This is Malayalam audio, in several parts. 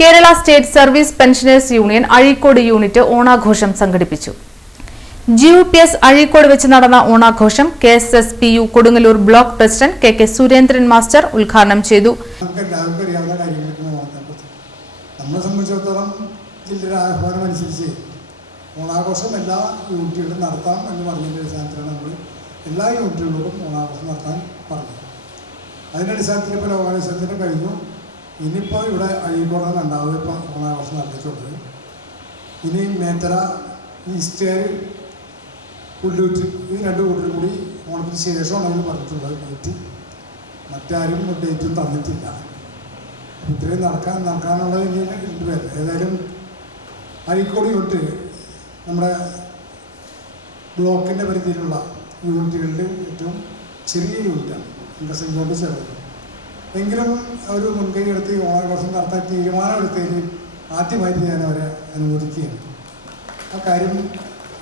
Kerala state service pensioners union Azhikode unit ഓണാഘോഷം സംഘടിപ്പിച്ചു. GUPS അഴീക്കോട് വെച്ച് നടന്ന ഓണാഘോഷം KSSPU Kodungallur block president KK Surendran master ഉദ്ഘാടനം ചെയ്തു. നമ്മളെ സംബന്ധിച്ചിടത്തോളം ജില്ലയുടെ ആഹ്വാനം അനുസരിച്ച് ഓണാഘോഷം എല്ലാ യൂണിറ്റുകളിലും നടത്താം എന്ന് പറഞ്ഞതിൻ്റെ അടിസ്ഥാനത്തിലാണ് നമ്മൾ എല്ലാ യൂണിറ്റുകളിലും ഓണാഘോഷം നടത്താൻ പറഞ്ഞത്. അതിൻ്റെ അടിസ്ഥാനത്തിൽ ഇപ്പോൾ ലോകാനുസരണത്തിന് കഴിഞ്ഞു. ഇനിയിപ്പോൾ ഇവിടെ അഴീക്കോടാണ് ഉണ്ടാവുക ഇപ്പോൾ ഓണാഘോഷം നടത്തിയിട്ടുള്ളത്. ഇനി മേത്തല, ഈസ്റ്റേർ, പുല്ലൂറ്റ് ഈ രണ്ട് കൂട്ടരും കൂടി ഓണത്തിന് ശേഷമാണ് അവർ പറഞ്ഞിട്ടുള്ളത് ഡേറ്റ്. മറ്റാരും ഡേറ്റും തന്നിട്ടില്ല. ഇത്രയും നടക്കാനുള്ളത് ഇനി 2 പേര്. ഏതായാലും അഴീക്കോട് യൂണിറ്റ് നമ്മുടെ ബ്ലോക്കിൻ്റെ പരിധിയിലുള്ള യൂണിറ്റുകളിൽ ഏറ്റവും ചെറിയ യൂണിറ്റാണ്, അംഗസംഖ്യ കൊണ്ട് ചേർന്നത്. എങ്കിലും അവർ മുൻകൈ എടുത്ത് ഓണാഘോഷം നടത്താൻ തീരുമാനമെടുത്തതിൽ ആദ്യമായിട്ട് ഞാൻ അവരെ അനുമോദിക്കുകയാണ്. ആ കാര്യം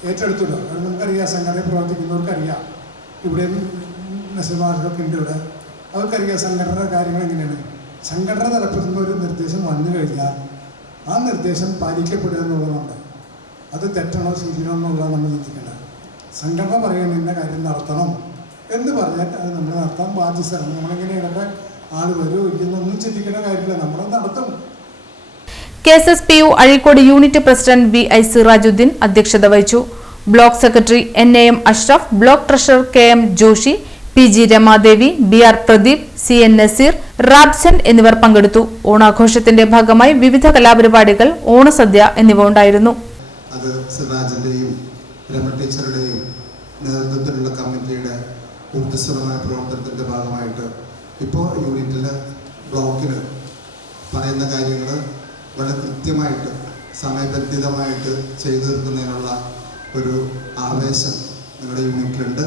ഏറ്റെടുത്തില്ല. അത് നമുക്കറിയാം, സംഘടനയിൽ പ്രവർത്തിക്കുന്നവർക്കറിയാം. ഇവിടെ നഴ്സുമാരൊക്കെ ഉണ്ട്. ഇവിടെ അവർക്കറിയാം സംഘടനയുടെ കാര്യങ്ങൾ എങ്ങനെയാണ്. സംഘടന തലത്തിൽ നിന്ന് ഒരു നിർദ്ദേശം വന്നു കഴിഞ്ഞാൽ ആ നിർദ്ദേശം പാലിക്കപ്പെടുക എന്നുള്ളതുണ്ട്. അത് തെറ്റണോ ശരിയാണോ എന്നുള്ളതാണ് നമ്മൾ ചിന്തിക്കേണ്ടത്. സംഘടന പറയുന്നത് ഇന്ന കാര്യം നടത്തണം എന്ന് പറഞ്ഞാൽ അത് നമ്മൾ നടത്താൻ ബാധ്യസ്ഥരാണ്. നമ്മളിങ്ങനെയൊക്കെ ആൾ വരുമോ ഇല്ലെന്നൊന്നും ചിന്തിക്കേണ്ട കാര്യമില്ല, നമ്മൾ നടത്തും. KSSPU Azhikode unit president VI Sirajuddin അധ്യക്ഷത വഹിച്ചു. Block secretary NAM Ashraf, block treasurer KM Joshy, PG Ramadevi, BR Pradeep, CN Naseer, Rabson എന്നിവർ പങ്കെടുത്തു. ഓണാഘോഷത്തിന്റെ ഭാഗമായി വിവിധ കലാപരിപാടികൾ, ഓണസദ്യ എന്നിവ ഉണ്ടായിരുന്നു. അത് സിറാജിന്റെയും രമ ടീച്ചറുടെയും നേതൃത്വത്തിലുള്ള കമ്മിറ്റിയുടെ ഊർജ്ജസ്വലമായ പ്രവർത്തനത്തിന്റെ ഭാഗമായിട്ട് ഇപ്പോൾ യൂണിറ്റിലെ ബ്ലോക്കിന് പറയുന്ന കാര്യങ്ങൾ വളരെ കൃത്യമായിട്ട് സമയബന്ധിതമായിട്ട് ചെയ്തു തീർക്കുന്നതിനുള്ള ഒരു ആവേശം നിങ്ങളുടെ യൂണിറ്റിലുണ്ട്.